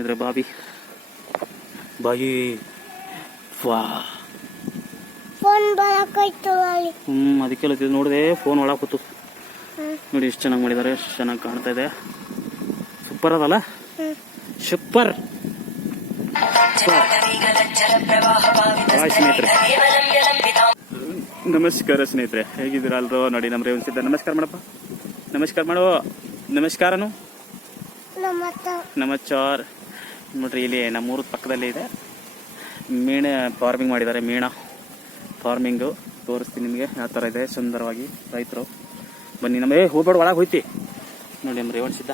ಸ್ನೇಹಿತರೆ ಬಾವಿ ವಾ ಫೋನ್ ಬರಕೈತು ಅಲ್ಲಿ. ಅದಕ್ಕೆಲ್ಲ ನೋಡಿದೆ ಫೋನ್ ಒಳಗೆ ಕೂತು ನೋಡಿ ಎಷ್ಟು ಚೆನ್ನಾಗಿ ಮಾಡಿದ್ದಾರೆ, ಎಷ್ಟು ಚೆನ್ನಾಗಿ ಕಾಣ್ತಾ ಇದೆ. ಸೂಪರ್ ಅದಲ್ಲ, ಸೂಪರ್. ಸ್ನೇಹಿತರೆ ನಮಸ್ಕಾರ ಸ್ನೇಹಿತರೆ, ಹೇಗಿದ್ದೀರಾ ಅಲ್ರೋ? ನೋಡಿ ನಮ್ಮ ರೇವನ್ಸಿದ್ದ ನಮಸ್ಕಾರ ಮಾಡಪ್ಪ, ನಮಸ್ಕಾರ ಮಾಡು, ನಮಸ್ಕಾರನು ನಮಸ್ಕಾರ. ನೋಡ್ರಿ ಇಲ್ಲಿ ನಮ್ಮೂರ ಪಕ್ಕದಲ್ಲಿ ಇದೆ ಮೀನ ಫಾರ್ಮಿಂಗ್ ಮಾಡಿದ್ದಾರೆ. ಮೀನ ಫಾರ್ಮಿಂಗು ತೋರಿಸ್ತೀನಿ ನಿಮಗೆ ಯಾವ ಥರ ಇದೆ ಸುಂದರವಾಗಿ. ರೈತರು ಬನ್ನಿ, ನಮಗೆ ಹೂಬೇಡ ಒಳಗೆ ಹೋಯ್ತಿ ನೋಡಿ. ನಮ್ಮ ರೇವಣ್ಸಿದ್ದ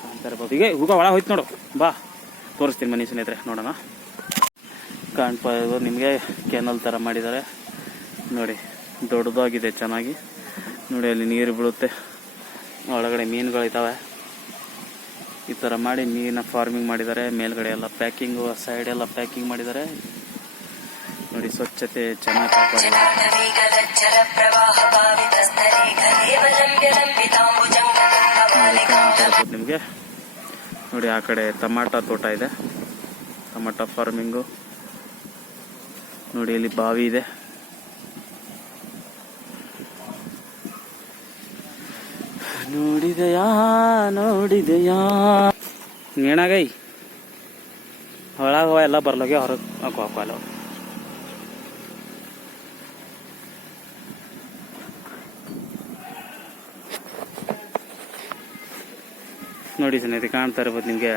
ಕಾಣ್ತಾ ಇರ್ಬೋದು. ಈಗ ಹೂಗ ಒಳಗೆ ಹೋಯ್ತು ನೋಡು, ಬಾ ತೋರಿಸ್ತೀನಿ ಬನ್ನಿ ಸ್ನೇಹಿತರೆ, ನೋಡೋಣ. ಕಾಣ್ತಾ ಇರೋದು ನಿಮಗೆ ಕೆನಲ್ ಥರ ಮಾಡಿದ್ದಾರೆ ನೋಡಿ, ದೊಡ್ಡದಾಗಿದೆ ಚೆನ್ನಾಗಿ. ನೋಡಿ ಅಲ್ಲಿ ನೀರು ಬೀಳುತ್ತೆ, ಒಳಗಡೆ ಮೀನುಗಳಿದ್ದಾವೆ. ಈ ಥರ ಮಾಡಿ ಮೀನ ಫಾರ್ಮಿಂಗ್ ಮಾಡಿದ್ದಾರೆ. ಮೇಲ್ಗಡೆ ಎಲ್ಲ ಪ್ಯಾಕಿಂಗು, ಸೈಡ್ ಎಲ್ಲ ಪ್ಯಾಕಿಂಗ್ ಮಾಡಿದ್ದಾರೆ ನೋಡಿ. ಸ್ವಚ್ಛತೆ ಚೆನ್ನಾಗಿ ಕಾಪಾಡಿದ್ದಾರೆ. ನಿಮಗೆ ನೋಡಿ ಆ ಕಡೆ ಟಮಾಟೋ ತೋಟ ಇದೆ, ಟಮಾಟೋ ಫಾರ್ಮಿಂಗು ನೋಡಿ. ಇಲ್ಲಿ ಬಾವಿ ಇದೆ, ನೋಡಿದೆಯಾ ನೇಣಾಗೈ ಒಳಗ ಎಲ್ಲ ಬರ್ಲಾಗೆ ಹೊರಗೆ ಹಾಕೋಲ್ಲ. ನೋಡಿ ಸ್ನೇಹಿತರೆ ಕಾಣ್ತಾ ಇರ್ಬೋದು ನಿಮಗೆ.